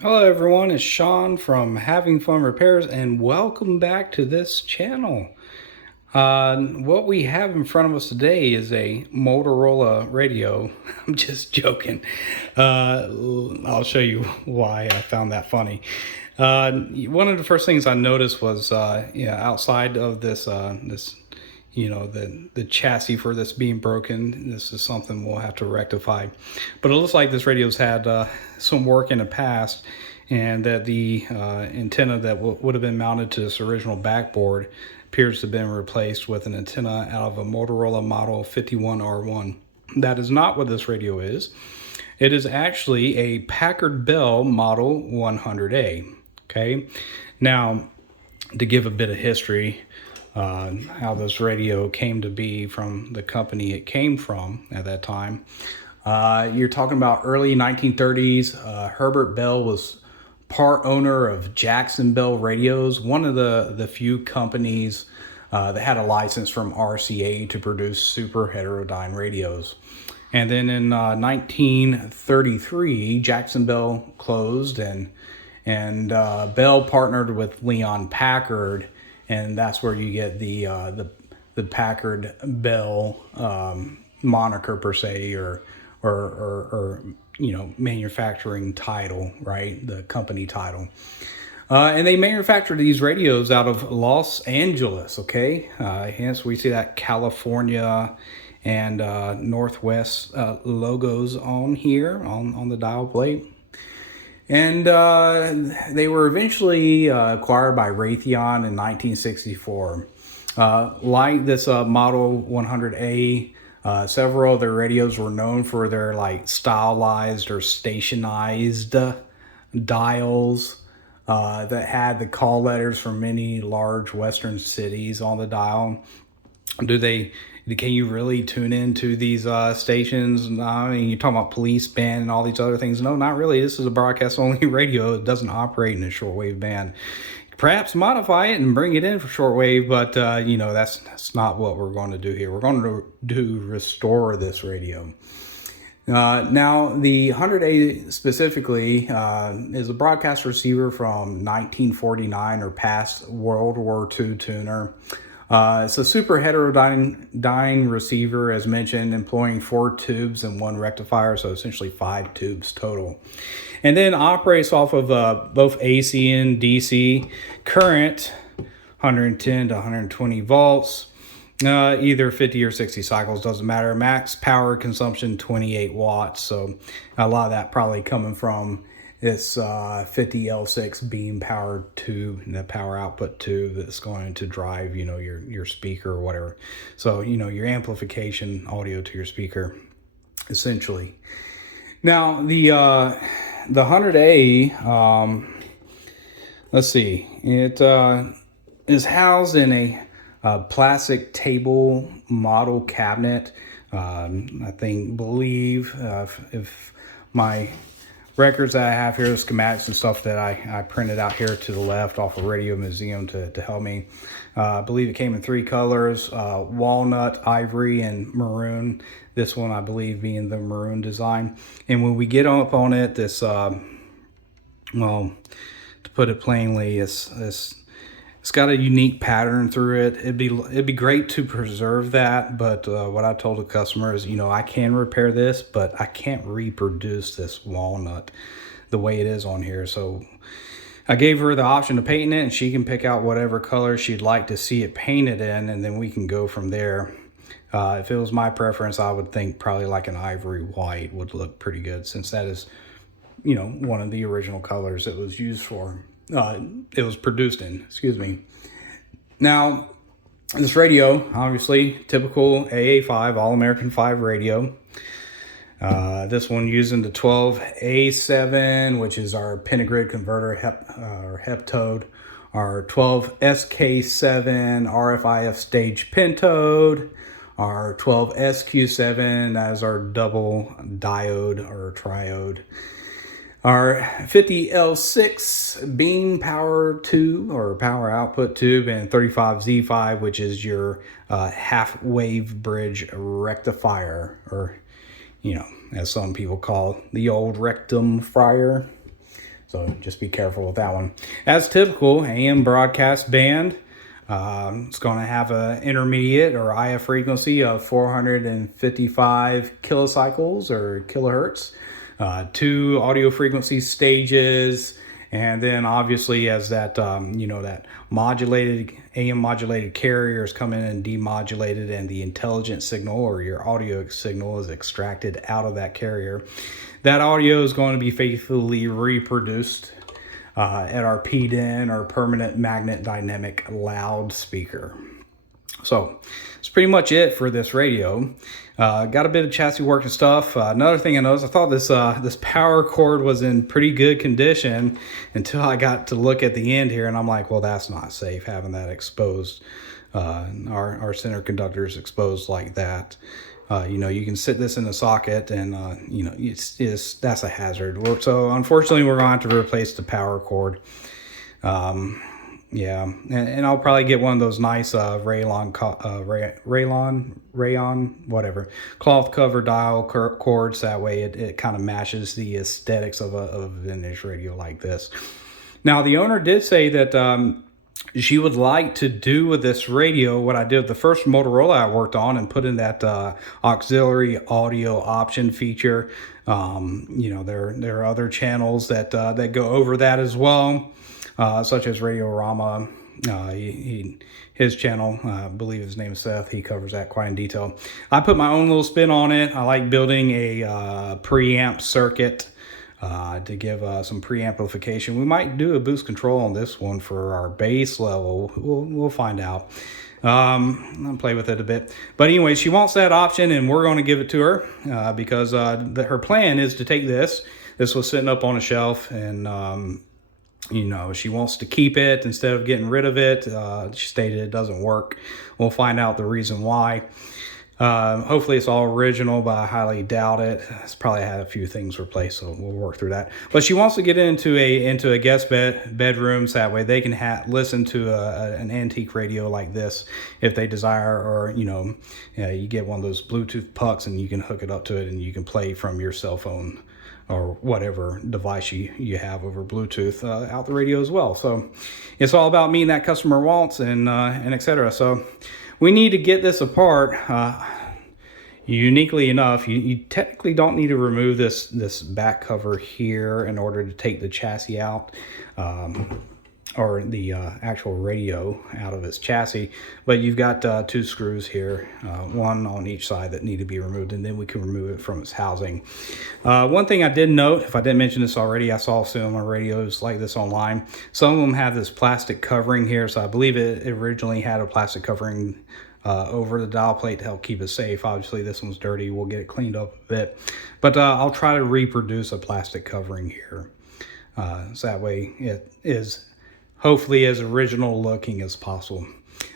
Hello everyone, it's Sean from Having Fun Repairs and welcome back to this channel. What we have in front of us today is a Motorola radio. I'm just joking. I'll show you why I found that funny. One of the first things I noticed was outside of this the chassis for this being broken. This is something we'll have to rectify, but it looks like this radio's had some work in the past, and that the antenna that would have been mounted to this original backboard appears to have been replaced with an antenna out of a Motorola model 51R1. That is not what this radio is. It is actually a Packard Bell model 100A. Okay, now to give a bit of history, how this radio came to be from the company it came from at that time. You're talking about early 1930s. Herbert Bell was part owner of Jackson Bell Radios, one of the few companies that had a license from RCA to produce super heterodyne radios. And then in 1933, Jackson Bell closed, and Bell partnered with Leon Packard, and that's where you get the Packard Bell moniker per se, or manufacturing title, right? The company title. And they manufacture these radios out of Los Angeles, okay? Hence we see that California and Northwest logos on here on the dial plate. And they were eventually acquired by Raytheon in 1964. Like this Model 100A, several of their radios were known for their stylized or stationized dials that had the call letters from many large western cities on the dial. Can you really tune into these stations? I mean, you're talking about police band and all these other things. No, not really. This is a broadcast only radio. It doesn't operate in a shortwave band. Perhaps modify it and bring it in for shortwave, but that's not what we're going to do here. We're going to restore this radio. Now, the 100A specifically is a broadcast receiver from 1949 or past World War II tuner. It's a super heterodyne receiver, as mentioned, employing 4 tubes and 1 rectifier, so essentially 5 tubes total. And then operates off of both AC and DC current, 110 to 120 volts, either 50 or 60 cycles, doesn't matter. Max power consumption, 28 watts. So a lot of that probably coming from this 50L6 beam powered tube, and the power output tube that's going to drive, your speaker or whatever. So, your amplification audio to your speaker, essentially. Now, the 100A, let's see, it is housed in a plastic table model cabinet. I believe if my records that I have here, the schematics and stuff that I printed out here to the left off of Radio Museum to help me. I believe it came in 3 colors, walnut, ivory, and maroon. This one, I believe, being the maroon design. And when we get up on it, this, well, to put it plainly, it's got a unique pattern through it. It'd be great to preserve that, but what I told the customer is, I can repair this, but I can't reproduce this walnut the way it is on here. So I gave her the option to paint it, and she can pick out whatever color she'd like to see it painted in, and then we can go from there. If it was my preference, I would think probably like an ivory white would look pretty good, since that is, one of the original colors it was used for. It was produced in, excuse me. Now, this radio, obviously, typical AA5, All-American 5 radio. This one using the 12A7, which is our pentagrid converter or heptode, our 12SK7 RFIF stage pentode, our 12SQ7 as our double diode or triode, our 50L6 beam power tube or power output tube, and 35Z5, which is your half wave bridge rectifier, or as some people call the old rectum fryer. So just be careful with that one. As typical, AM broadcast band. It's going to have an intermediate or IF frequency of 455 kilocycles or kilohertz, 2 audio frequency stages, and then obviously as that that modulated AM modulated carrier is coming in and demodulated, and the intelligent signal or your audio signal is extracted out of that carrier, that audio is going to be faithfully reproduced at our PDIN or permanent magnet dynamic loudspeaker. So that's pretty much it for this radio. Got a bit of chassis work and stuff. Another thing I noticed, I thought this power cord was in pretty good condition until I got to look at the end here, and I'm like, well, that's not safe having that exposed. Our center conductors exposed like that. You can sit this in the socket, and that's a hazard. So unfortunately, we're going to have to replace the power cord. Yeah, and I'll probably get one of those nice rayon whatever cloth cover dial cords. That way, it kind of matches the aesthetics of a vintage radio like this. Now, the owner did say that she would like to do with this radio what I did with the first Motorola I worked on, and put in that auxiliary audio option feature. There are other channels that go over that as well, such as Radiorama. His channel, I believe his name is Seth, he covers that quite in detail. I put my own little spin on it. I like building a preamp circuit to give some preamplification. We might do a boost control on this one for our bass level. We'll find out. I'll play with it a bit. But anyway, she wants that option, and we're going to give it to her because her plan is to take this. This was sitting up on a shelf, and she wants to keep it instead of getting rid of it. She stated it doesn't work. We'll find out the reason why. Hopefully it's all original, but I highly doubt it. It's probably had a few things replaced, so we'll work through that. But she wants to get into a guest bedroom, so that way they can listen to an antique radio like this if they desire, or you get one of those Bluetooth pucks and you can hook it up to it and you can play from your cell phone or whatever device you have over Bluetooth out the radio as well. So it's all about meeting that customer wants and etc. So we need to get this apart. Uniquely enough, you technically don't need to remove this back cover here in order to take the chassis out, or the actual radio out of its chassis. But you've got 2 screws here, one on each side, that need to be removed, and then we can remove it from its housing. One thing I did note, if I didn't mention this already, I saw similar radios like this online. Some of them have this plastic covering here, so I believe it originally had a plastic covering over the dial plate to help keep it safe. Obviously this one's dirty. We'll get it cleaned up a bit, but I'll try to reproduce a plastic covering here, so that way it is hopefully as original looking as possible.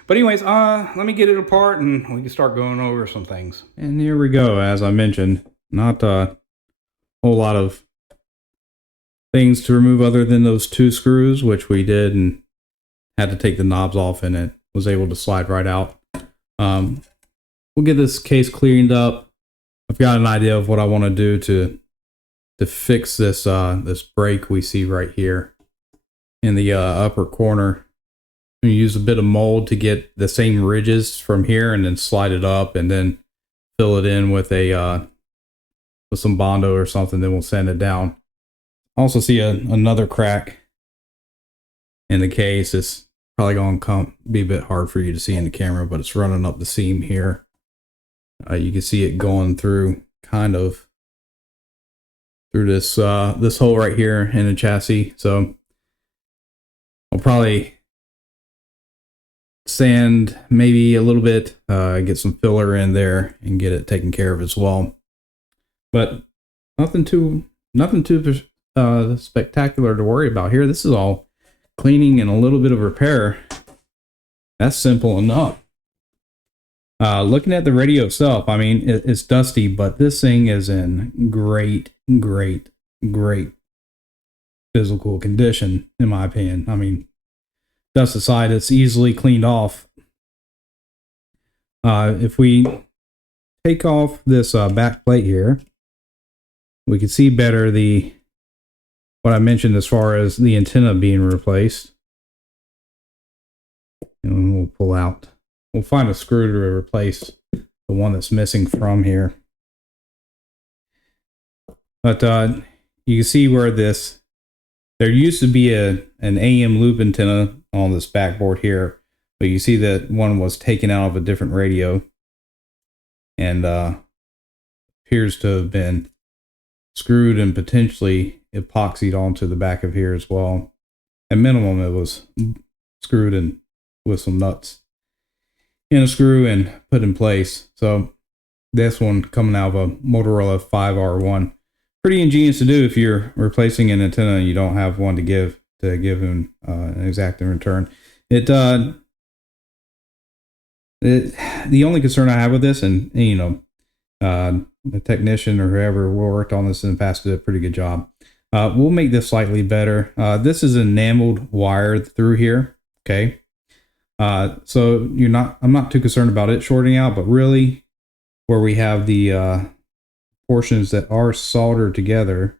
But anyways, let me get it apart and we can start going over some things. And here we go. As I mentioned, not a whole lot of things to remove other than those 2 screws, which we did and had to take the knobs off, and it was able to slide right out. We'll get this case cleaned up. I've got an idea of what I want to do to fix this this break we see right here in the upper corner. We use a bit of mold to get the same ridges from here, and then slide it up, and then fill it in with with some Bondo or something. Then we'll sand it down. Also see another crack in the case. It's probably going to be a bit hard for you to see in the camera, but it's running up the seam here. You can see it going through kind of through this this hole right here in the chassis. So I'll probably sand maybe a little bit, get some filler in there and get it taken care of as well. But nothing too spectacular to worry about here. This is all cleaning and a little bit of repair. That's simple enough. Looking at the radio itself, I mean, it's dusty, but this thing is in great physical condition, in my opinion. I mean, dust aside, it's easily cleaned off. If we take off this back plate here, we can see better the what I mentioned as far as the antenna being replaced. And we'll pull out, we'll find a screw to replace the one that's missing from here. But you can see where this, there used to be an AM loop antenna on this backboard here, but you see that one was taken out of a different radio and appears to have been screwed and potentially epoxied onto the back of here as well. At minimum, it was screwed in with some nuts in a screw and put in place. So this one coming out of a Motorola 5R1. Pretty ingenious to do if you're replacing an antenna and you don't have one to give him an exact in return. The only concern I have with this, and you know, the technician or whoever worked on this in the past did a pretty good job. We'll make this slightly better. This is enameled wire through here. Okay. So I'm not too concerned about it shorting out, but really where we have the portions that are soldered together.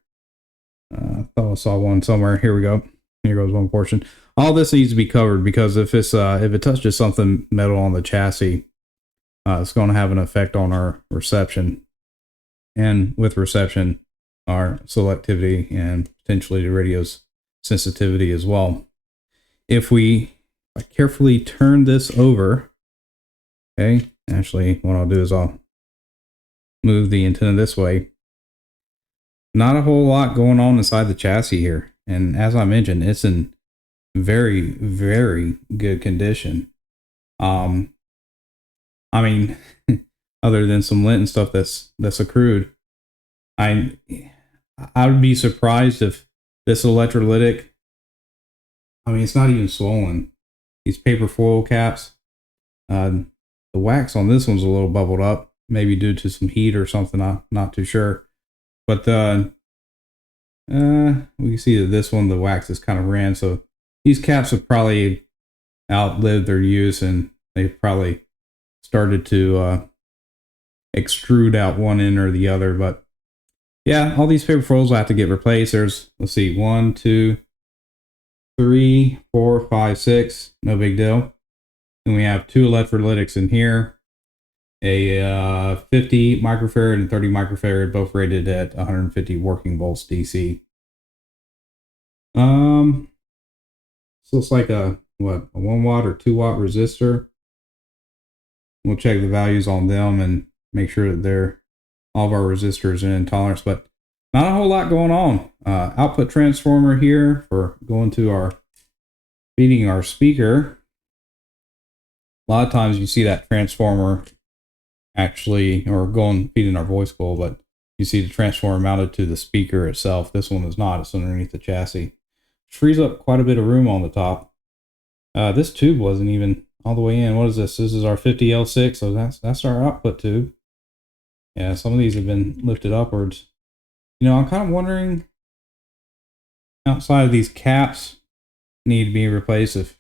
I thought I saw one somewhere. Here we go. Here goes one portion. All this needs to be covered because if it touches something metal on the chassis, it's going to have an effect on our reception, and with reception, our selectivity and potentially the radio's sensitivity as well. If I carefully turn this over, okay, actually what I'll do is I'll move the antenna this way. Not a whole lot going on inside the chassis here. And as I mentioned, it's in very, very good condition. I mean, other than some lint and stuff that's accrued, I would be surprised if this electrolytic, I mean, it's not even swollen. These paper foil caps, the wax on this one's a little bubbled up, maybe due to some heat or something. I'm not too sure. But we can see that this one, the wax is kind of ran. So these caps have probably outlived their use and they've probably started to extrude out one end or the other. But yeah, all these paper foils will have to get replaced. There's, let's see, 1, 2, 3, 4, 5, 6. No big deal. And we have 2 electrolytics in here. A 50 microfarad and 30 microfarad, both rated at 150 working volts DC. So it's like a 1 watt or 2 watt resistor. We'll check the values on them and make sure that all of our resistors are in tolerance, but not a whole lot going on. Output transformer here for going to feeding our speaker. A lot of times you see that transformer actually, or feeding our voice coil, but you see the transformer mounted to the speaker itself. This one is not, it's underneath the chassis. Frees up quite a bit of room on the top. This tube wasn't even all the way in. What is this? This is our 50L6, so that's our output tube. Yeah, some of these have been lifted upwards. You know, I'm kind of wondering, outside of these caps need to be replaced, if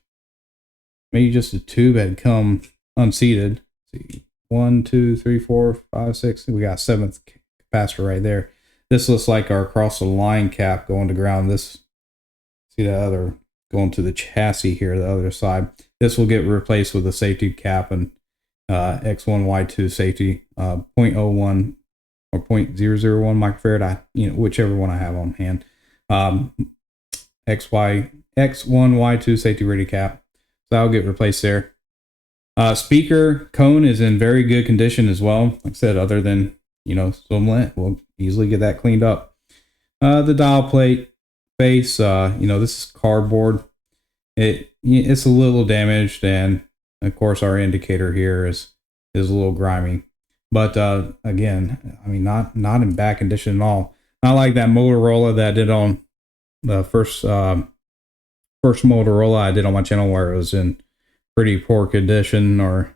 maybe just a tube had come unseated. Let's see, 1, 2, 3, 4, 5, 6. We got 7th capacitor right there. This looks like our across the line cap going to ground. This, see that other going to the chassis here, the other side. This will get replaced with a safety cap and X1Y2 safety 0.01 or 0.001 microfarad. Whichever one I have on hand. X1Y2 safety radio cap. So that'll get replaced there. Speaker cone is in very good condition as well. Like I said, other than, some lint, we'll easily get that cleaned up. The dial plate face, this is cardboard. It's a little damaged, and of course our indicator here is a little grimy. But again, I mean, not in bad condition at all. Not like that Motorola that I did on the first Motorola I did on my channel, where it was in pretty poor condition, or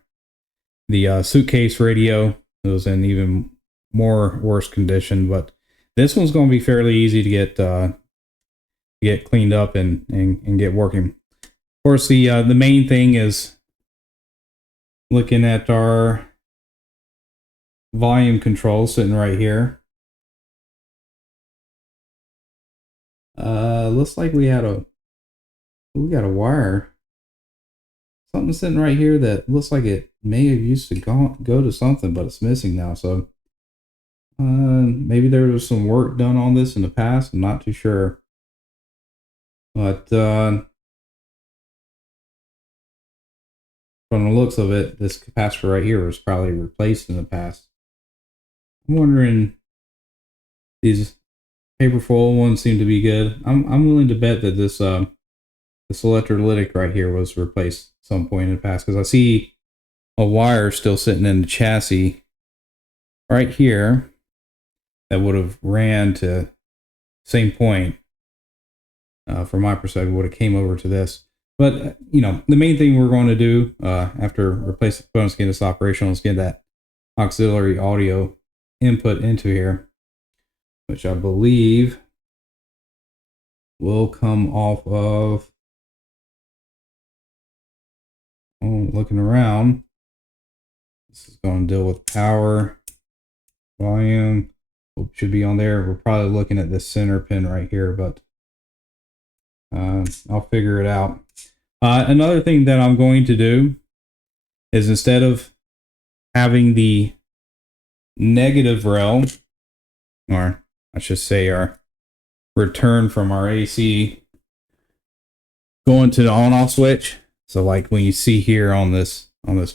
the suitcase radio, it was in even worse condition. But this one's going to be fairly easy to get cleaned up and get working. Of course, the main thing is looking at our volume control sitting right here. Looks like we got a wire. Something sitting right here that looks like it may have used to go to something, but it's missing now. So maybe there was some work done on this in the past. I'm not too sure. But from the looks of it, this capacitor right here was probably replaced in the past. I'm wondering, these paper foil ones seem to be good. I'm willing to bet that this electrolytic right here was replaced at some point in the past, because I see a wire still sitting in the chassis right here that would have ran to same point. From my perspective, would have came over to this. But you know, the main thing we're going to do after replace the components, get this operational, is get that auxiliary audio input into here, which I believe will come off of, looking around, this is going to deal with power, volume, should be on there. We're probably looking at this center pin right here, but I'll figure it out. Another thing that I'm going to do is, instead of having the negative rail, or I should say our return from our AC, going to the on-off switch. So like when you see here on this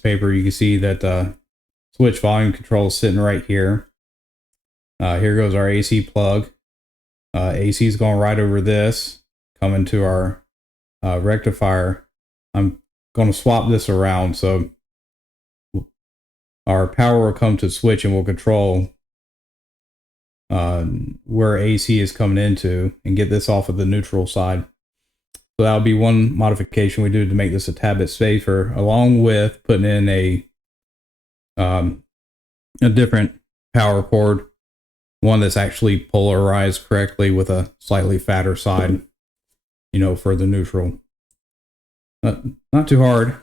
paper, you can see that switch volume control is sitting right here. Here goes our AC plug. AC is going right over this, coming to our rectifier. I'm going to swap this around, so our power will come to switch and will control where AC is coming into, and get this off of the neutral side. So that would be one modification we do to make this a tad bit safer, along with putting in a different power cord, one that's actually polarized correctly with a slightly fatter side, you know, for the neutral. Not too hard.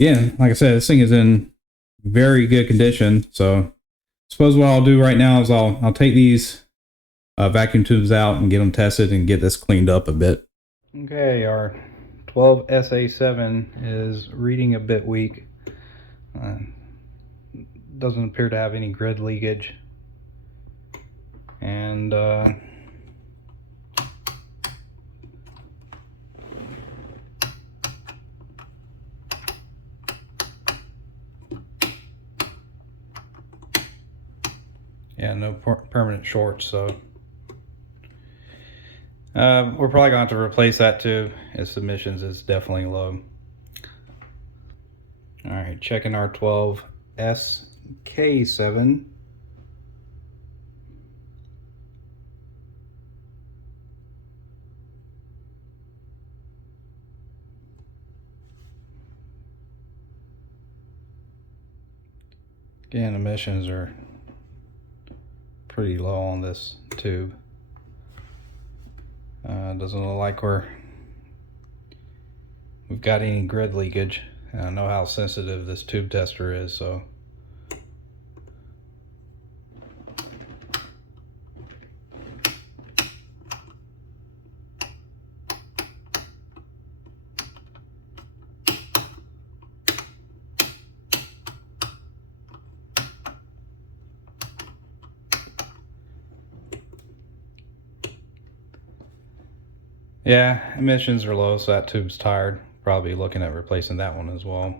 Yeah, like I said, this thing is in very good condition. So I suppose what I'll do right now is I'll take these vacuum tubes out and get them tested and get this cleaned up a bit. Okay, our 12 SA7 is reading a bit weak. Doesn't appear to have any grid leakage. And yeah, no permanent shorts, so we're probably going to have to replace that too. Its submissions is definitely low. All right, checking our 12 SK7. Again, emissions are pretty low on this tube. Doesn't look like we've got any grid leakage. And I know how sensitive this tube tester is, so yeah, emissions are low, so that tube's tired. Probably looking at replacing that one as well.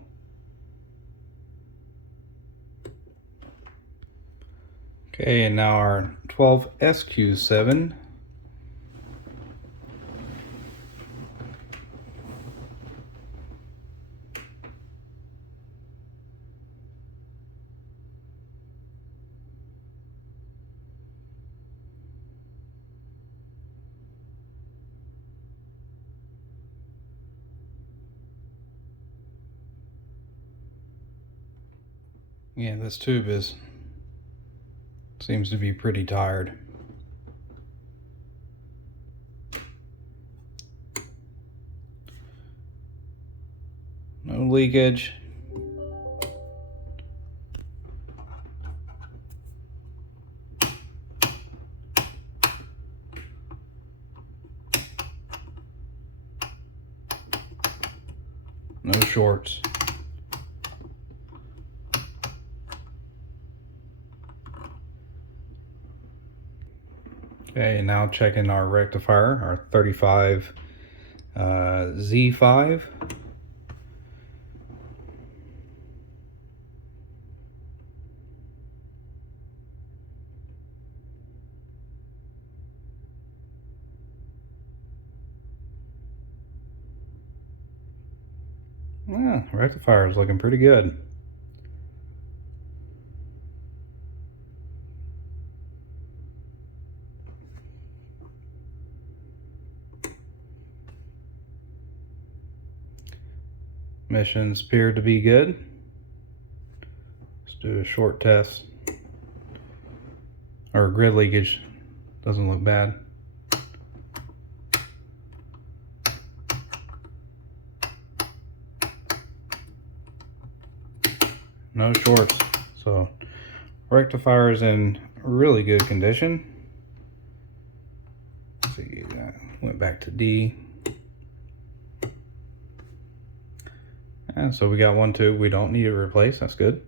Okay, and now our 12 SQ7. Yeah, this tube seems to be pretty tired. No leakage. shorts. Okay, now checking our rectifier, our 35 Z5. Yeah, rectifier is looking pretty good. Emissions appear to be good. Let's do a short test. Our grid leakage doesn't look bad. No shorts. So rectifier is in really good condition. Let's see, went back to D. And so we got one tube we don't need to replace. That's good.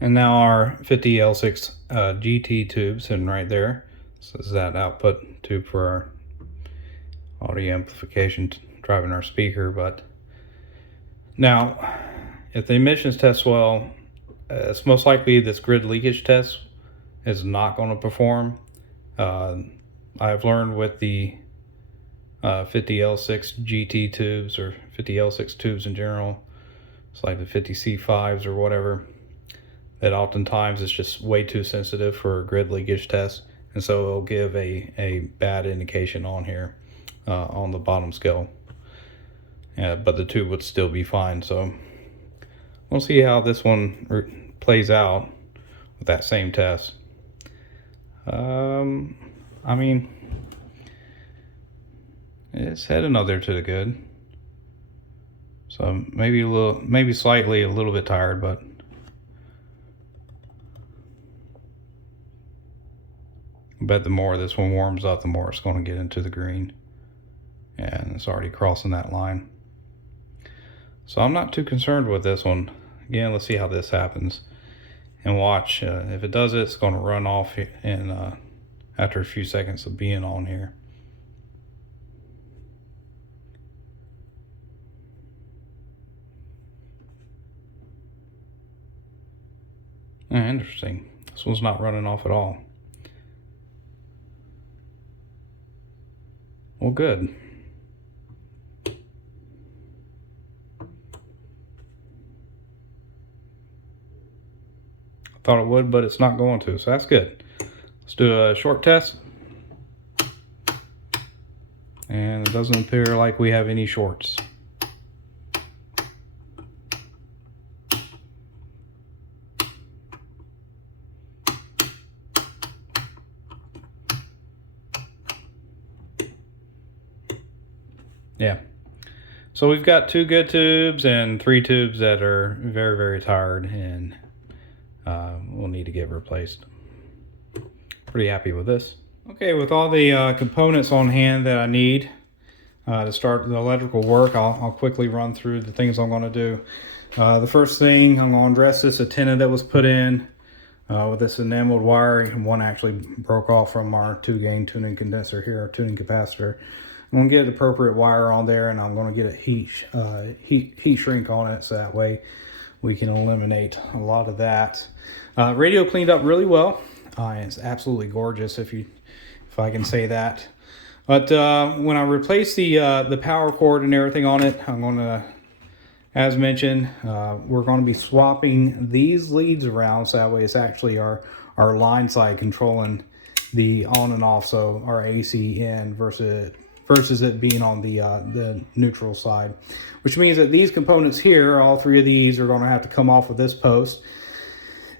And now our 50L6 GT tube sitting right there. This is that output tube for our audio amplification driving our speaker. But now, if the emissions test well, it's most likely this grid leakage test is not going to perform. I've learned with the 50L6 GT tubes, or 50L6 tubes in general, it's like the 50C5s or whatever, that oftentimes it's just way too sensitive for a grid leakage test, and so it'll give a bad indication on here on the bottom scale. But the tube would still be fine. So we'll see how this one plays out with that same test. I mean, it's heading up there to the good. So maybe slightly a little bit tired, but I bet the more this one warms up, the more it's going to get into the green. And it's already crossing that line. So I'm not too concerned with this one. Again, let's see how this happens. And watch, if it does it, it's going to run off in, after a few seconds of being on here. Interesting. This one's not running off at all. Well, good. Thought it would, but it's not going to, so that's good. Let's do a short test. And it doesn't appear like we have any shorts. Yeah. So we've got 2 good tubes and 3 tubes that are very, very tired, and we'll need to get replaced. Pretty happy with this. Okay, with all the components on hand that I need to start the electrical work, I'll quickly run through the things I'm going to do. The first thing, I'm going to address this antenna that was put in with this enameled wire. One actually broke off from our 2-gain tuning condenser here, our tuning capacitor. I'm going to get the appropriate wire on there, and I'm going to get a heat shrink on it, so that way we can eliminate a lot of that. Radio cleaned up really well. It's absolutely gorgeous, if I can say that. But when I replace the power cord and everything on it, I'm going to, as mentioned, we're going to be swapping these leads around, so that way it's actually our line side controlling the on and off, so our AC in versus it being on the neutral side, which means that these components here, all 3 of these, are going to have to come off of this post.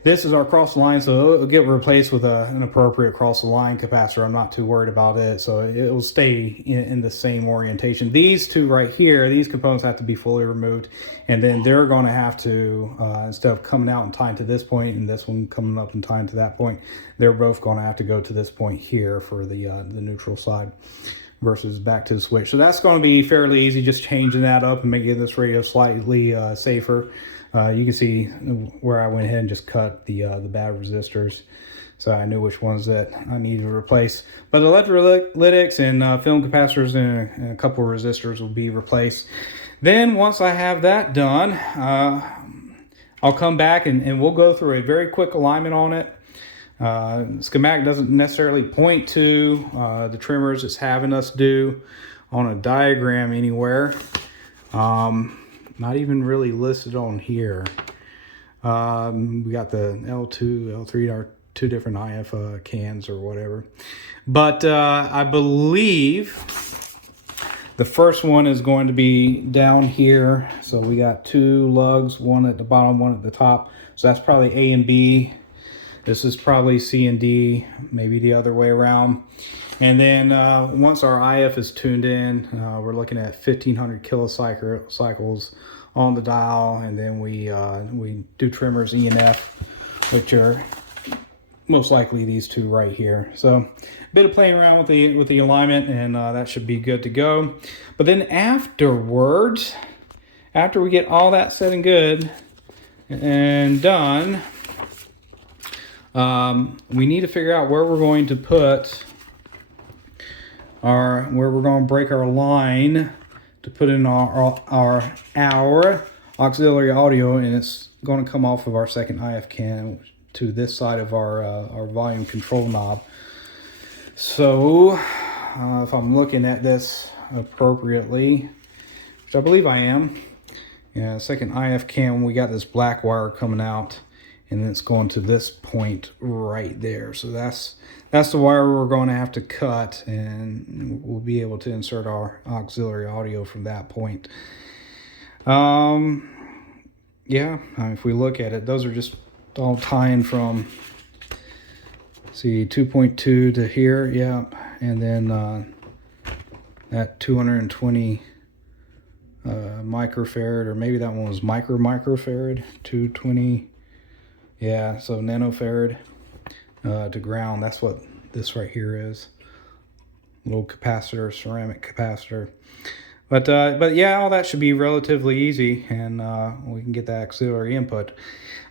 This is our cross line, so it'll get replaced with an appropriate cross the line capacitor. I'm not too worried about it, so it will stay in the same orientation. These 2 right here, these components have to be fully removed, and then they're going to have to, instead of coming out and tying to this point and this one coming up and tying to that point, they're both going to have to go to this point here for the neutral side. versus back to the switch. So that's going to be fairly easy, just changing that up and making this radio slightly safer. You can see where I went ahead and just cut the bad resistors, so I knew which ones that I needed to replace. But electrolytics and film capacitors and a couple of resistors will be replaced. Then once I have that done, I'll come back and we'll go through a very quick alignment on it. Schematic doesn't necessarily point to the trimmers it's having us do on a diagram anywhere. Not even really listed on here. We got the L2, L3 are two different IF cans or whatever. But I believe the first one is going to be down here. So we got two lugs, one at the bottom, one at the top. So that's probably A and B. This is probably C and D, maybe the other way around. And then once our IF is tuned in, we're looking at 1500 kilocycles on the dial, and then we do trimmers E and F, which are most likely these two right here. So a bit of playing around with the alignment, and that should be good to go. But then afterwards, after we get all that set and good and done, we need to figure out where we're going to put where we're going to break our line to put in our auxiliary audio, and it's going to come off of our second IF can to this side of our volume control knob. So if I'm looking at this appropriately, which I believe I am, yeah, second IF can, we got this black wire coming out, and it's going to this point right there. So that's the wire we're going to have to cut, and we'll be able to insert our auxiliary audio from that point. Yeah, if we look at it, those are just all tying from, see, 2.2 to here, yeah, and then at 220 microfarad, or maybe that one was microfarad, 220. Yeah, so nanofarad to ground. That's what this right here is. Little capacitor, ceramic capacitor. But yeah, all that should be relatively easy, and we can get that auxiliary input.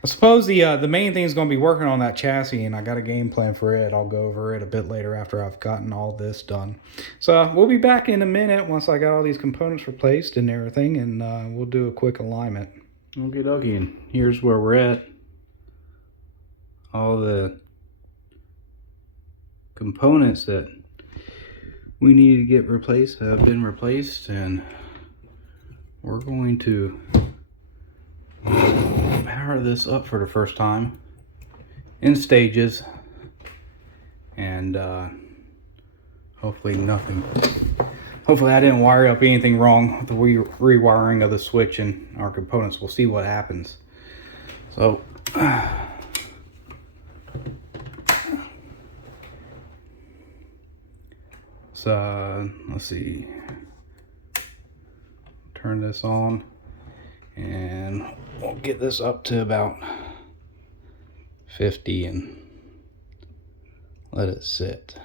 I suppose the main thing is going to be working on that chassis, and I got a game plan for it. I'll go over it a bit later after I've gotten all this done. So we'll be back in a minute once I got all these components replaced and everything, and we'll do a quick alignment. Okie dokie, and here's where we're at. All the components that we need to get replaced have been replaced, and we're going to power this up for the first time in stages, and hopefully I didn't wire up anything wrong with the rewiring of the switch and our components. We'll see what happens. So let's see, turn this on, and we'll get this up to about 50 and let it sit.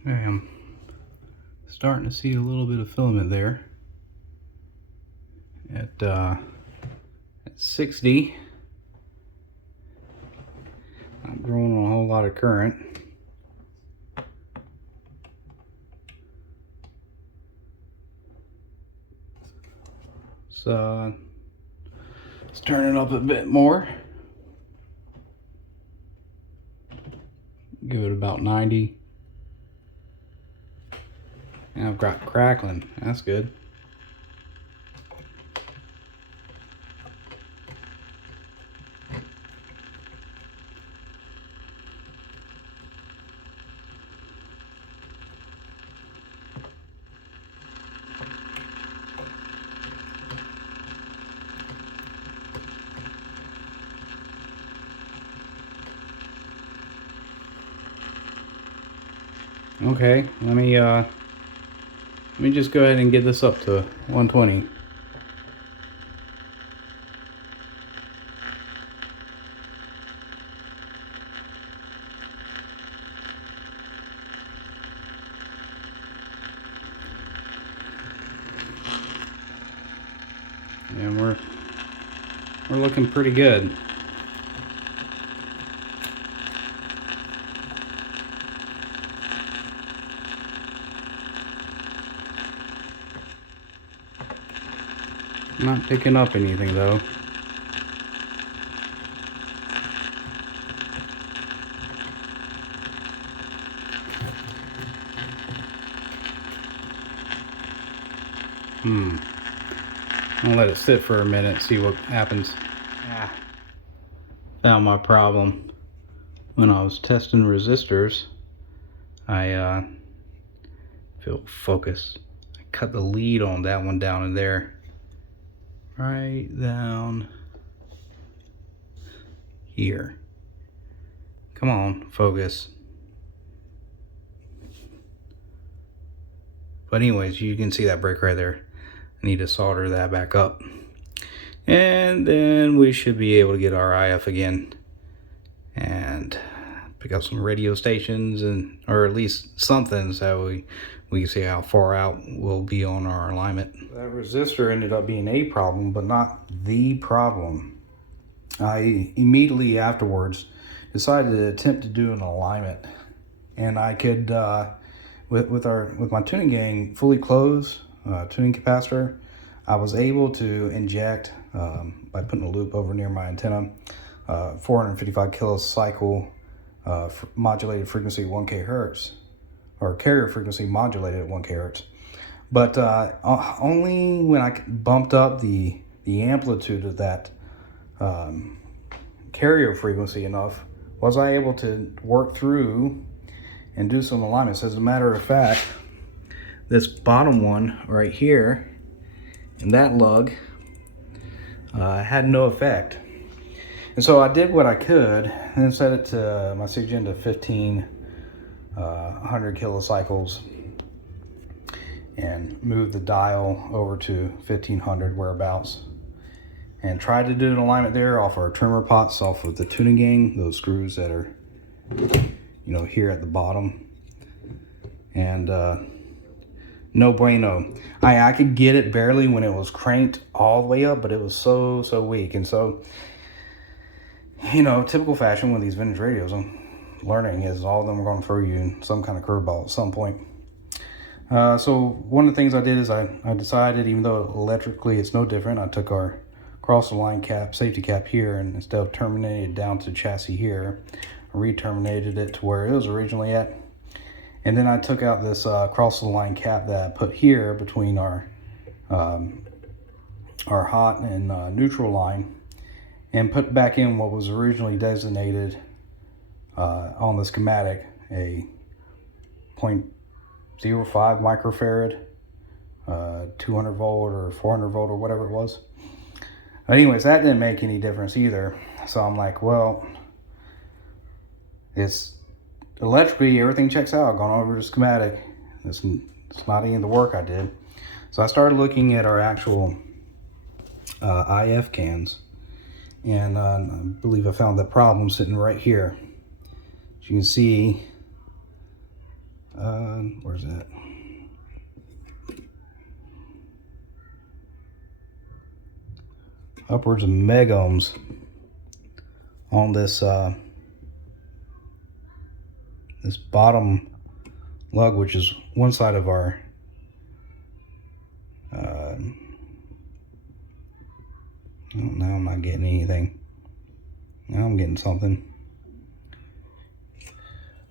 Okay, I'm starting to see a little bit of filament there at 60. Not drawing on a whole lot of current. So let's turn it up a bit more. Give it about 90. And I've got crackling. That's good. Okay, let me just go ahead and get this up to 120. And we're looking pretty good. I'm not picking up anything though. I'll let it sit for a minute, see what happens. Found my problem. When I was testing resistors, I failed focus. I cut the lead on that one down in there. Right down here. Come on, focus. But anyways, you can see that break right there. I need to solder that back up. And then we should be able to get our IF again and pick up some radio stations, and or at least something, so we can see how far out we'll be on our alignment. That resistor ended up being a problem, but not the problem. I immediately afterwards decided to attempt to do an alignment, and I could with my tuning gain fully closed, tuning capacitor, I was able to inject by putting a loop over near my antenna, 455 kilocycle modulated frequency 1 kHz, or carrier frequency modulated at 1 kHz. But only when I bumped up the amplitude of that carrier frequency enough was I able to work through and do some alignments. As a matter of fact, this bottom one right here and that lug had no effect. And so I did what I could and set it to my SIGGEN to 1500 kilocycles and moved the dial over to 1500 whereabouts, and tried to do an alignment there off our trimmer pots, off of the tuning gang, those screws that are, you know, here at the bottom. And no bueno. I could get it barely when it was cranked all the way up, but it was so weak. And so, you know, typical fashion with these vintage radios, I'm learning is all of them are going to throw you in some kind of curveball at some point. So one of the things I did is I decided, even though electrically it's no different, I took our cross the line cap, safety cap here, and instead of terminating it down to chassis here, I re-terminated it to where it was originally at. And then I took out this cross the line cap that I put here between our hot and neutral line, and put back in what was originally designated on the schematic a 0.05 microfarad, 200 volt or 400 volt or whatever it was. But anyways, that didn't make any difference either. So I'm like, well, it's electrically, everything checks out. I've gone over the schematic. It's not any of the work I did. So I started looking at our actual IF cans, and I believe I found the problem sitting right here. As you can see, where's that? Upwards of megohms on this this bottom lug, which is one side of our now I'm not getting anything. Now I'm getting something.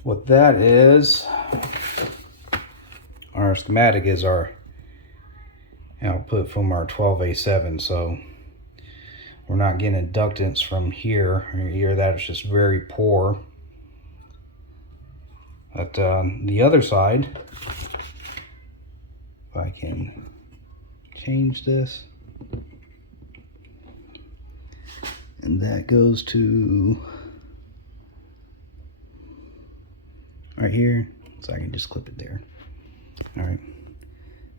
What that is, our schematic is our output from our 12A7, so we're not getting inductance from here or here. That is just very poor. But the other side, if I can change this, and that goes to right here, so I can just clip it there. All right,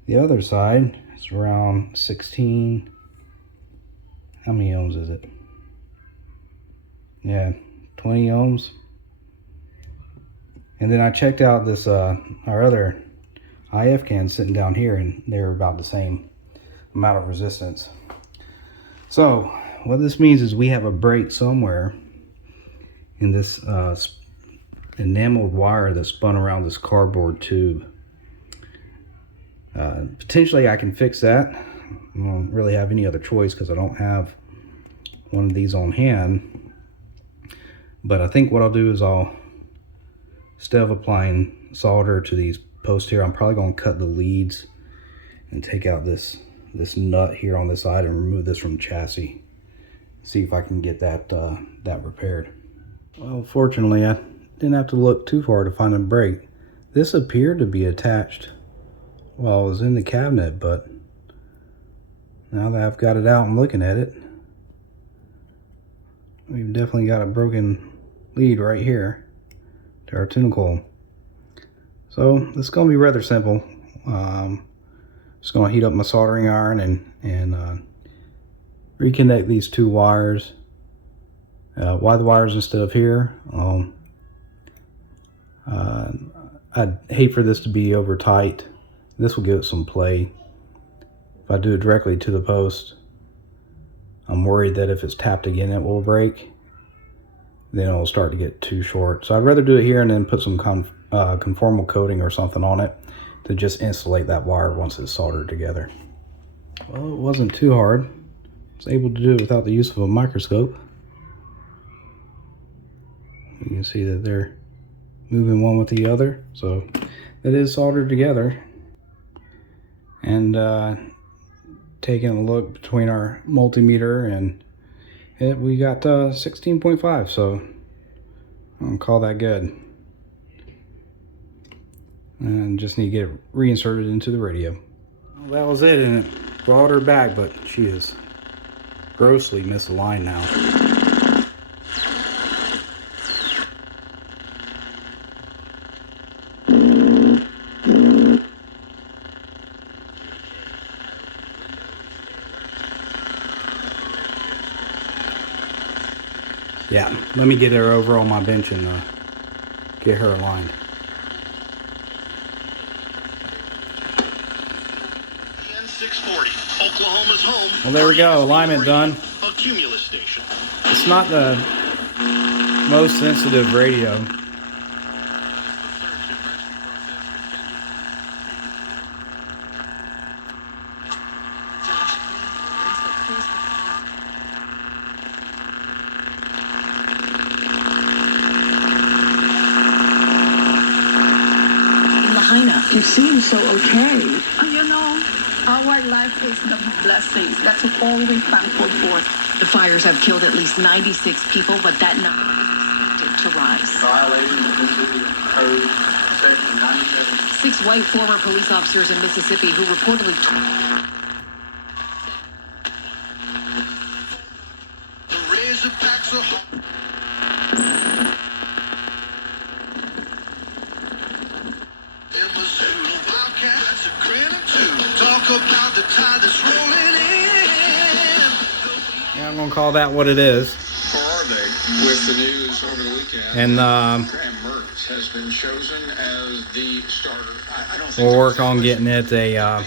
the other side is around 16. How many ohms is it? Yeah, 20 ohms. And then I checked out this our other IF cans sitting down here, and they're about the same amount of resistance. So what this means is we have a break somewhere in this enameled wire that's spun around this cardboard tube. Potentially I can fix that. I don't really have any other choice because I don't have one of these on hand. But I think what I'll do is instead of applying solder to these posts here, I'm probably going to cut the leads and take out this nut here on this side and remove this from the chassis. See if I can get that repaired. Well, fortunately I didn't have to look too far to find a brake. This appeared to be attached while I was in the cabinet, but now that I've got it out and looking at it, we've definitely got a broken lead right here to our tune coil. So this is going to be rather simple. Just going to heat up my soldering iron and reconnect these two wires. Why the wires instead of here? I'd hate for this to be over tight. This will give it some play. If I do it directly to the post, I'm worried that if it's tapped again it will break. Then it will start to get too short. So I'd rather do it here and then put some conformal coating or something on it to just insulate that wire once it's soldered together. Well, it wasn't too hard. I was able to do it without the use of a microscope. You can see that they're moving one with the other, so it is soldered together. And taking a look between our multimeter and it, we got 16.5, so I'm gonna call that good. And just need to get it reinserted into the radio. Well, that was it, and it brought her back, but she is grossly misaligned now. Yeah, let me get her over on my bench and get her aligned. Oklahoma's home. Well, there we go, alignment done. A cumulus station. It's not the most sensitive radio. You seem so okay. You know, our life is the blessings. That's all we're thankful for. The fires have killed at least 96 people, but that number is to rise. Violation of Mississippi Code Section 97. 6 white former police officers in Mississippi who reportedly The Razorbacks are hot. About the tide that's rolling in. Yeah, I'm gonna call that what it is. Or are they? With the news over the weekend, And Graham Mertz has been chosen as the starter. I don't think we'll work on getting it a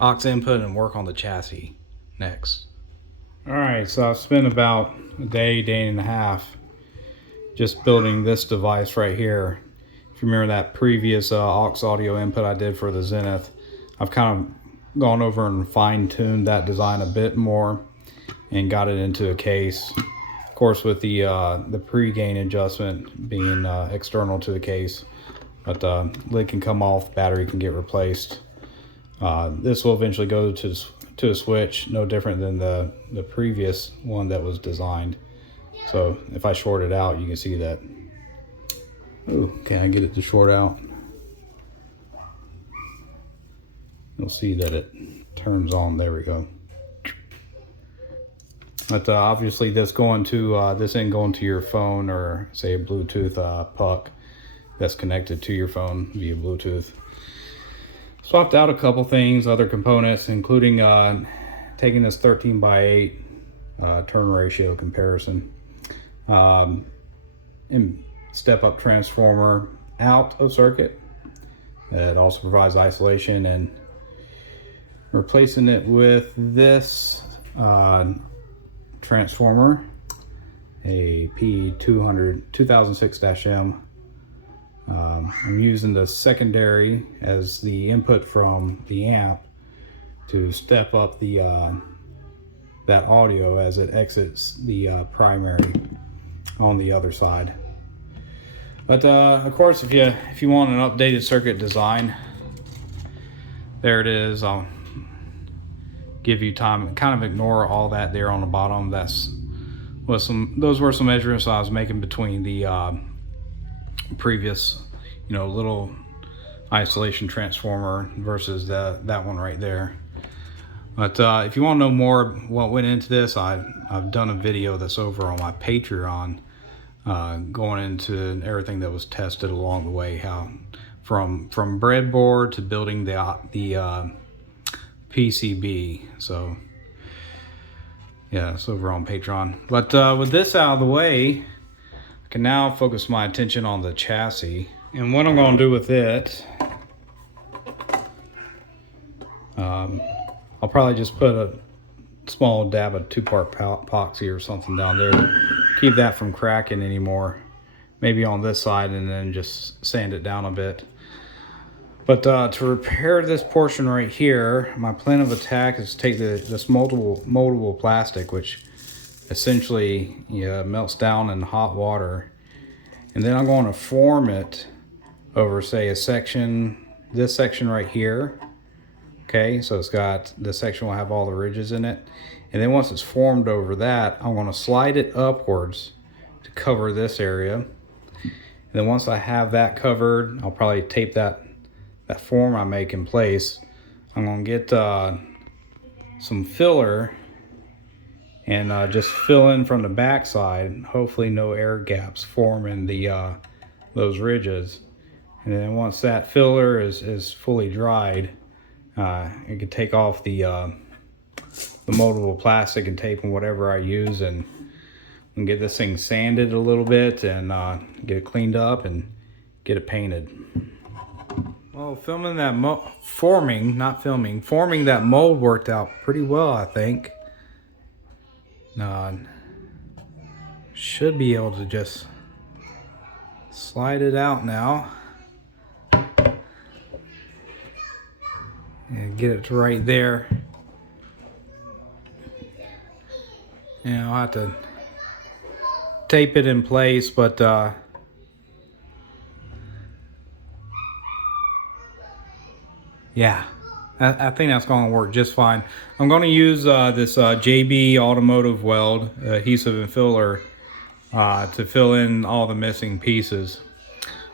aux input and work on the chassis next. All right, so I've spent about a day and a half just building this device right here. If you remember that previous aux audio input I did for the Zenith, I've kind of gone over and fine-tuned that design a bit more and got it into a case. Of course, with the pre-gain adjustment being external to the case, but lid can come off, battery can get replaced. This will eventually go to a switch, no different than the previous one that was designed. So if I short it out, you can see that. Oh, can I get it to short out? You'll see that it turns on. There we go. But obviously this going to this ain't going to your phone or say a Bluetooth puck that's connected to your phone via Bluetooth. Swapped out a couple things, other components, including taking this 13:8 turn ratio comparison, and step up transformer out of circuit. It also provides isolation, and replacing it with this transformer, a P200 2006-M. I'm using the secondary as the input from the amp to step up the that audio as it exits the primary on the other side. But of course, if you want an updated circuit design, there it is. I'll give you time, kind of ignore all that there on the bottom. Those were some measurements I was making between the previous, little isolation transformer versus that one right there. But if you want to know more what went into this, I've done a video that's over on my Patreon, going into everything that was tested along the way, how from breadboard to building the PCB. So yeah, it's over on Patreon. But with this out of the way, I can now focus my attention on the chassis. And what I'm going to do with it, I'll probably just put a small dab of 2-part epoxy or something down there to keep that from cracking anymore. Maybe on this side, and then just sand it down a bit. But to repair this portion right here, my plan of attack is to take this moldable plastic, which essentially melts down in hot water, and then I'm going to form it over, say, this section right here. Okay, so it's got, this section will have all the ridges in it, and then once it's formed over that, I'm going to slide it upwards to cover this area. And then once I have that covered, I'll probably tape that form I make in place. I'm going to get some filler and just fill in from the back side. Hopefully no air gaps form in those ridges. And then once that filler is fully dried, I can take off the moldable plastic and tape and whatever I use, and get this thing sanded a little bit and get it cleaned up and get it painted. Well, forming that mold worked out pretty well, I think. Should be able to just slide it out now and get it to right there. And I'll have to tape it in place, but yeah, I think that's going to work just fine. I'm going to use this JB Automotive Weld adhesive and filler to fill in all the missing pieces.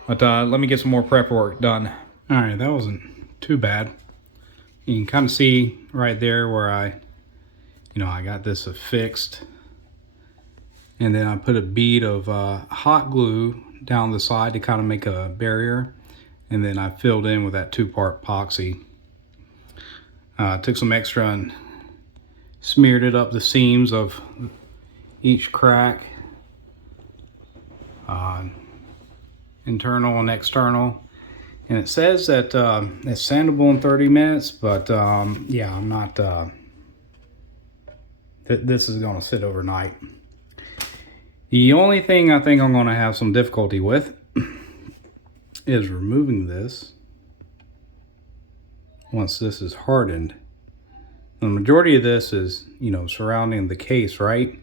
But let me get some more prep work done. All right, that wasn't too bad. You can kind of see right there where I got this affixed, and then I put a bead of hot glue down the side to kind of make a barrier, and then I filled in with that 2-part epoxy. Took some extra and smeared it up the seams of each crack, internal and external. And it says that it's sandable in 30 minutes, but yeah, I'm not, this is going to sit overnight. The only thing I think I'm going to have some difficulty with is removing this once this is hardened. The majority of this is, surrounding the case, right?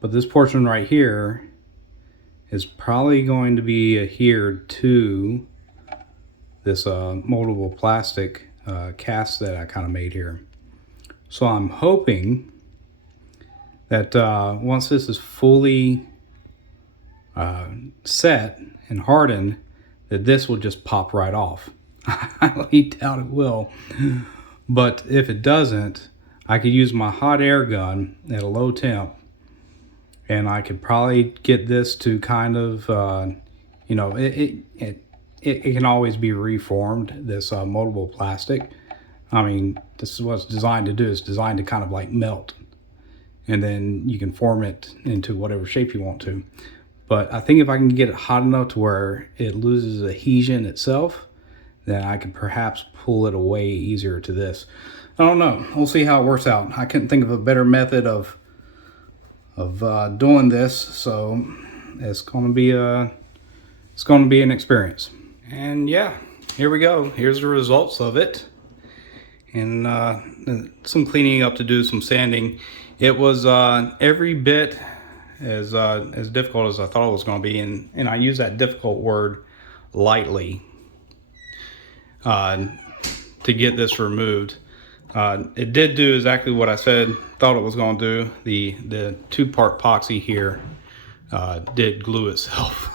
But this portion right here is probably going to be adhered to this moldable plastic cast that I kind of made here. So I'm hoping that once this is fully set and hardened, that this will just pop right off. I highly doubt it will, but if it doesn't, I could use my hot air gun at a low temp, and I could probably get this to kind of, it can always be reformed, this moldable plastic. I mean, this is what it's designed to do. It's designed to kind of like melt, and then you can form it into whatever shape you want to. But I think if I can get it hot enough to where it loses adhesion itself, then I could perhaps pull it away easier to this. I don't know. We'll see how it works out. I couldn't think of a better method of doing this, so it's going to be an experience. And yeah, here we go. Here's the results of it. And some cleaning up to do, some sanding. It was every bit as difficult as I thought it was going to be, and I use that difficult word lightly to get this removed. It did do exactly what I thought it was going to do. The two-part epoxy here did glue itself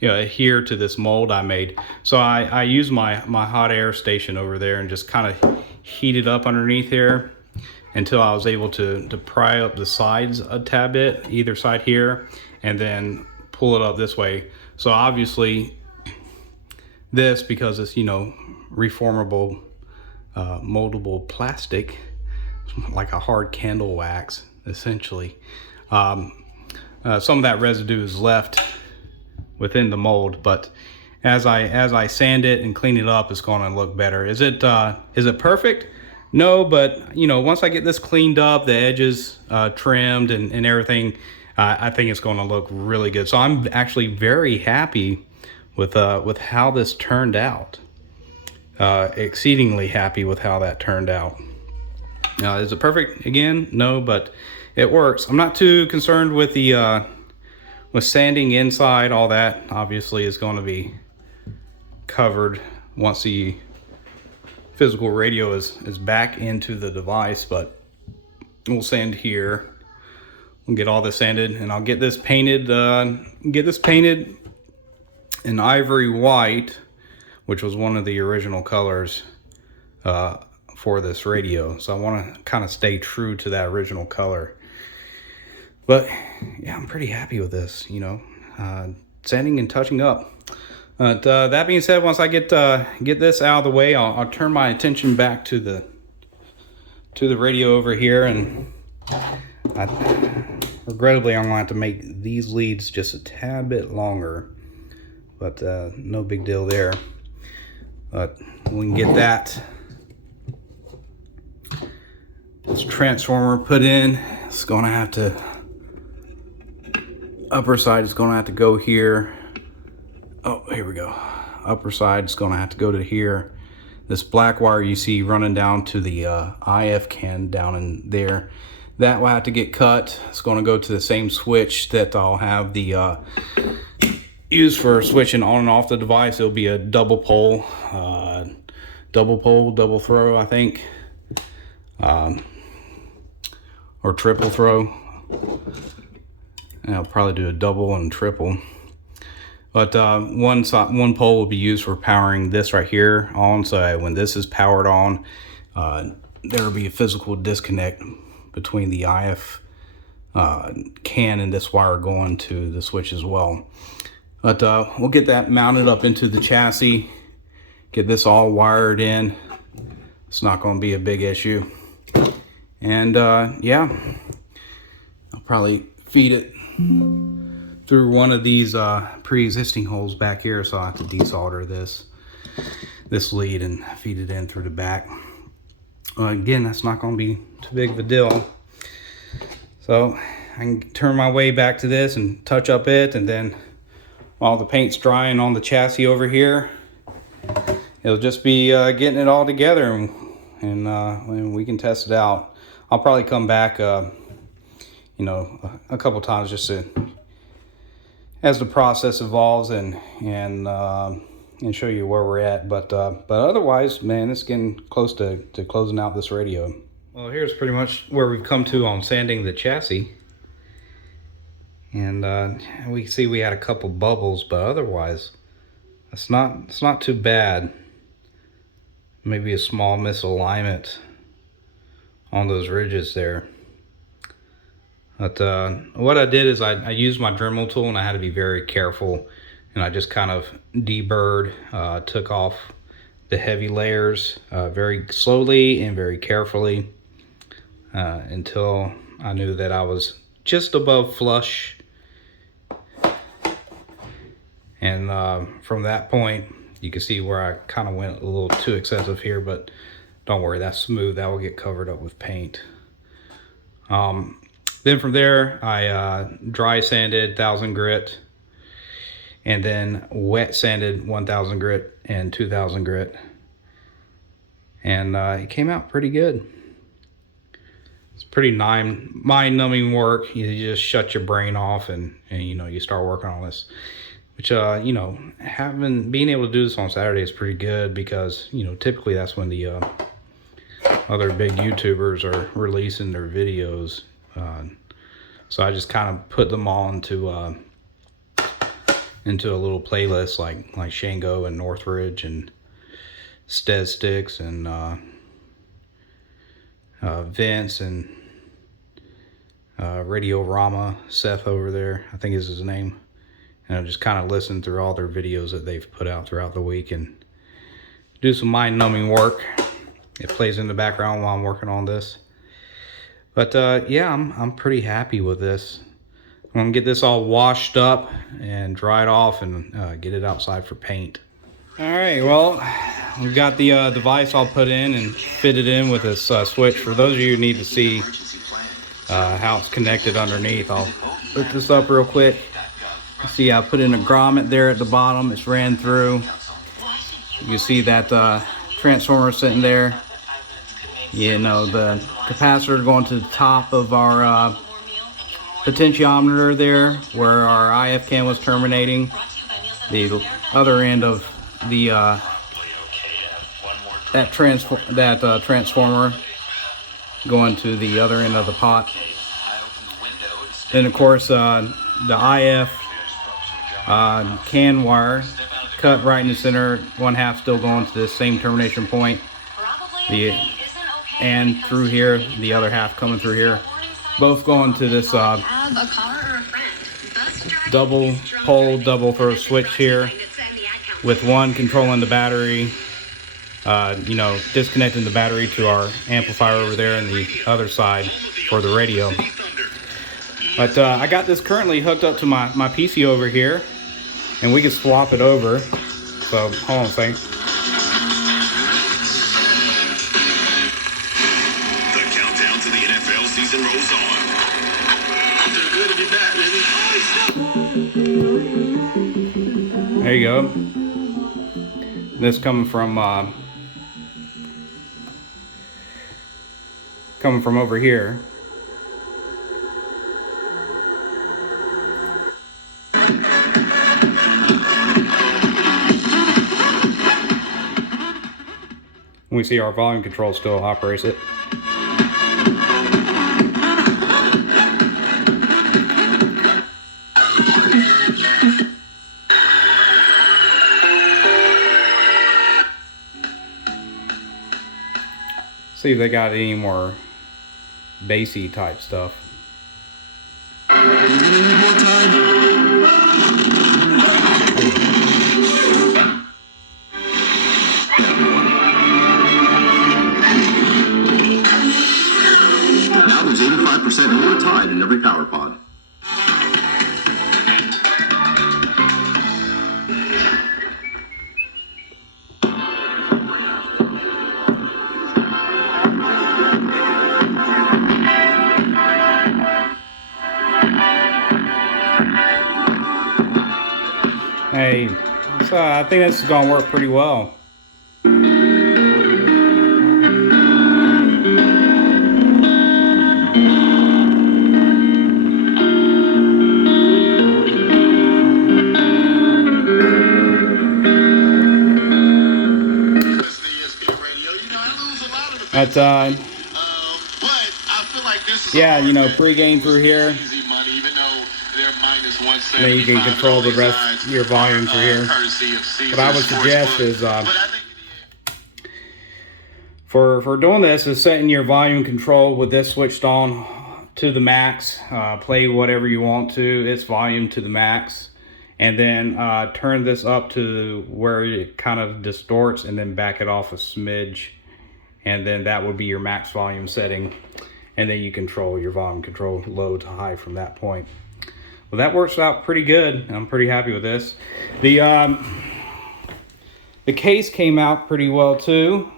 adhere to this mold I made. So I used my hot air station over there and just kind of heated up underneath here until I was able to pry up the sides a tad bit, either side here, and then pull it up this way. So obviously this, because it's reformable moldable plastic, like a hard candle wax essentially, some of that residue is left within the mold, but as I sand it and clean it up, it's going to look better. Is it perfect? No, but once I get this cleaned up, the edges trimmed and everything, I think it's going to look really good. So I'm actually very happy with how this turned out. Exceedingly happy with how that turned out. Is it perfect? Again, no, but it works. I'm not too concerned with the with sanding inside. All that obviously is going to be covered once the physical radio is back into the device, but we'll sand here. We'll get all this sanded, and I'll get this painted in ivory white, which was one of the original colors for this radio. So I want to kind of stay true to that original color. But yeah, I'm pretty happy with this, sanding and touching up. But that being said, once I get this out of the way, I'll turn my attention back to the radio over here, and regrettably I'm going to have to make these leads just a tad bit longer, but no big deal there. But we can get this transformer put in. It's going to have to, upper side is going to have to go here. Oh, here we go. Upper side is going to have to go to here. This black wire you see running down to the IF can down in there, that will have to get cut. It's going to go to the same switch that I'll have the use for switching on and off the device. It'll be a double pole, double throw, I think, or triple throw. And I'll probably do a double and triple. But one pole will be used for powering this right here on. So when this is powered on, there will be a physical disconnect between the IF can and this wire going to the switch as well. But we'll get that mounted up into the chassis, get this all wired in. It's not going to be a big issue. And yeah, I'll probably feed it through one of these pre-existing holes back here, so I'll have to desolder this lead and feed it in through the back. Again, that's not going to be too big of a deal. So I can turn my way back to this and touch up it, and then while the paint's drying on the chassis over here, it'll just be getting it all together, and we can test it out. I'll probably come back a couple times just to, as the process evolves, and show you where we're at. But otherwise, man, it's getting close to closing out this radio. Well, here's pretty much where we've come to on sanding the chassis. And we see we had a couple bubbles, but otherwise, it's not too bad. Maybe a small misalignment on those ridges there. But what I did is I used my Dremel tool, and I had to be very careful, and I just kind of deburred, took off the heavy layers very slowly and very carefully until I knew that I was just above flush. And from that point, You can see where I kind of went a little too excessive here, but don't worry, that's smooth. That will get covered up with paint. Then from there, I dry sanded 1000 grit, and then wet sanded 1000 grit and 2000 grit. And it came out pretty good. It's pretty mind-numbing work. You just shut your brain off and you know, you start working on this. Which, you know, being able to do this on Saturday is pretty good because, you know, typically that's when the other big YouTubers are releasing their videos. So I just kind of put them all into a little playlist like Shango and Northridge and Stead Sticks and Vince and Radio Rama, Seth over there, I think is his name. And I just kind of listen through all their videos that they've put out throughout the week and do some mind-numbing work. It plays in the background while I'm working on this. But yeah, I'm pretty happy with this. I'm gonna get this all washed up and dried off and get it outside for paint. All right, well, we've got the device all put in and fitted in with this switch. For those of you who need to see how it's connected underneath, I'll put this up real quick. See, I put in a grommet there at the bottom. It's ran through. You see that transformer sitting there. You know, the capacitor going to the top of our potentiometer there, where our IF cam was terminating. The other end of the transformer going to the other end of the pot. Then, of course, the IF CAN wire cut right in the center, 1/2 still going to this same termination point, and through here, the other half coming through here, both going to this double pole, double throw switch here, with one controlling the battery, you know, disconnecting the battery to our amplifier over there, and the other side for the radio. But I got this currently hooked up to my PC over here, and we can swap it over. So hold on a second. The countdown to the NFL season rolls on. Feel good to be back, baby. There you go. This coming from over here. We see our volume control still operates it. See if they got any more bassy type stuff. More time. Now there's 85% more tide in every power pod. Hey, so I think this is gonna work pretty well. But I feel like this is yeah, you know, pre-gain through here. easy money, even though they're minus 175. Then you can control the rest of your volume through here. What I would suggest is for doing this is setting your volume control with this switched on to the max. Play whatever you want to, its volume to the max, and then turn this up to where it kind of distorts, and then back it off a smidge, and then that would be your max volume setting, and then you control your volume control low to high from that point. Well, that works out pretty good. I'm pretty happy with this. The The case came out pretty well too.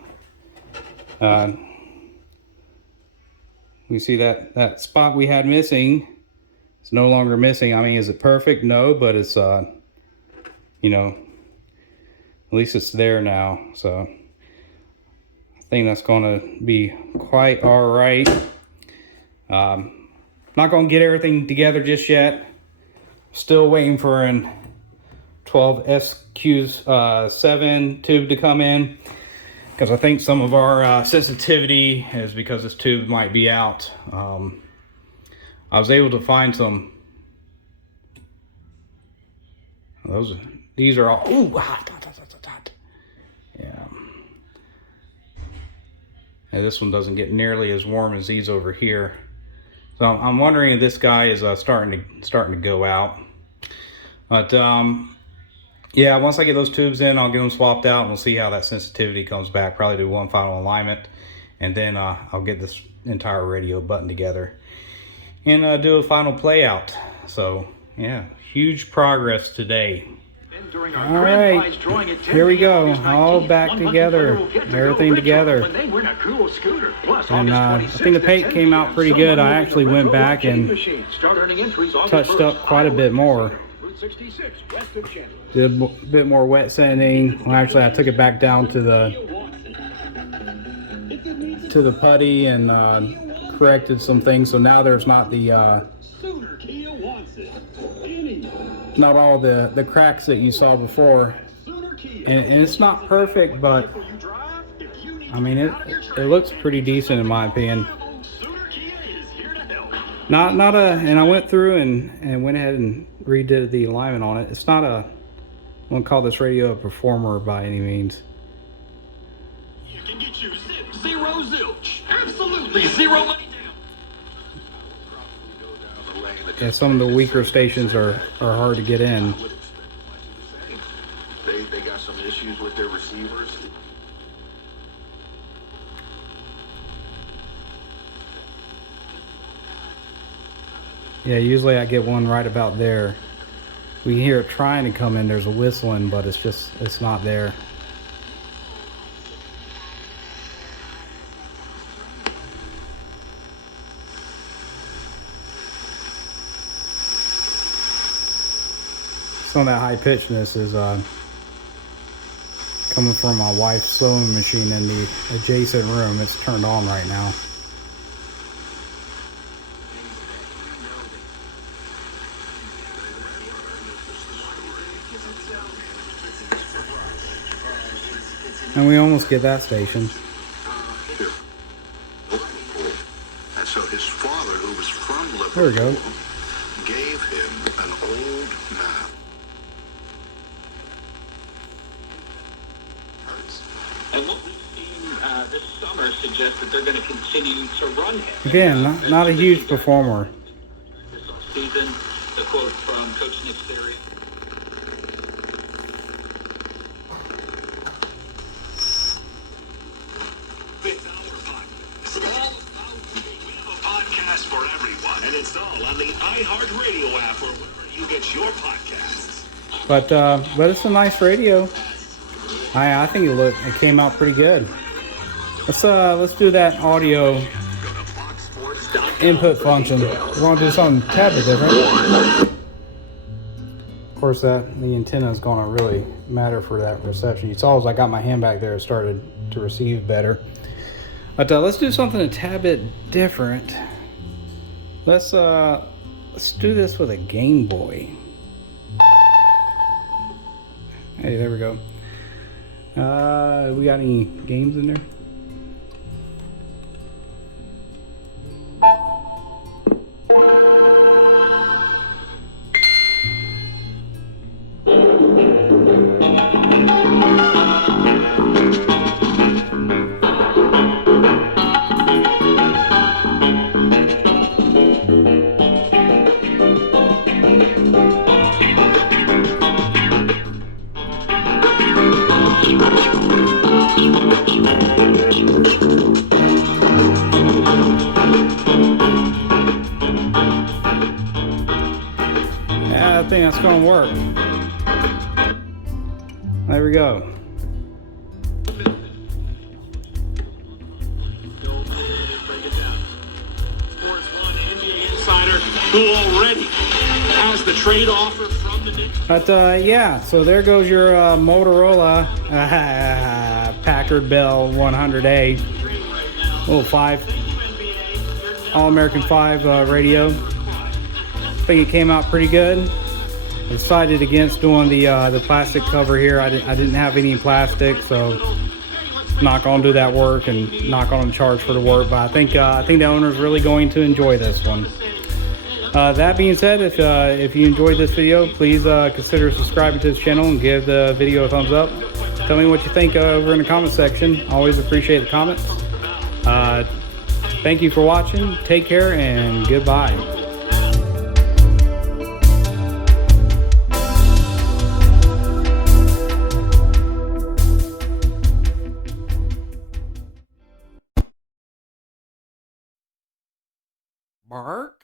We see that spot we had missing. It's no longer missing. I mean, is it perfect? No, but it's you know, at least it's there now. So I think that's going to be quite all right. Not going to get everything together just yet. Still waiting for an 12 SQ7 tube to come in, because I think some of our sensitivity is because this tube might be out. I was able to find some. These are all. Ooh, yeah. And this one doesn't get nearly as warm as these over here. So I'm wondering if this guy is starting to go out. But yeah, once I get those tubes in, I'll get them swapped out and we'll see how that sensitivity comes back. Probably do one final alignment, and then I'll get this entire radio buttoned together and do a final play out. So yeah, huge progress today. All right, here we go, all back together, everything together. And I think the paint came out pretty good. I actually went back and touched up quite a bit more. Did a bit more wet sanding. Well, actually, I took it back down to the putty and corrected some things. So now there's not the not all the cracks that you saw before, and it's not perfect, but I mean it looks pretty decent in my opinion. And I went through and went ahead and redid the alignment on it. It's not I wouldn't call this radio a performer by any means. You can get you zero zilch. Absolutely zero money down. Yeah, some of the weaker stations are hard to get in. They got some issues with their receivers. Yeah, usually I get one right about there. We hear it trying to come in. There's a whistling, but it's not there. Some of that high pitchedness is coming from my wife's sewing machine in the adjacent room. It's turned on right now. And we almost get that station. And so his father, who was from Liverpool, There we go. gave him an old map. And what we've seen this summer suggests that they're going to continue to run him. Again, not a huge performer. This season, the quote from Coach Nick Siri. It's our podcast. All about me. We have a podcast for everyone, and it's all on the iHeartRadio app or wherever you get your podcasts. But it's a nice radio. I think it came out pretty good. Let's do that audio input function. We're gonna do something a tad bit different. Of course, the antenna is gonna really matter for that reception. You saw as I got my hand back there, it started to receive better. But let's do something a tad bit different. Let's do this with a Game Boy. Hey, there we go. We got any games in there? Yeah, I think that's gonna work. There we go. who already has the trade offer from the Knicks. But yeah, so there goes your Motorola Packard Bell 100A, little 5, All-American 5 radio. I think it came out pretty good. I decided against doing the plastic cover here. I didn't have any plastic, so not going to do that work and not going to charge for the work. But I think the owner is really going to enjoy this one. That being said, if you enjoyed this video, please consider subscribing to this channel and give the video a thumbs up. Tell me what you think over in the comment section. Always appreciate the comments. Thank you for watching. Take care and goodbye. Bark.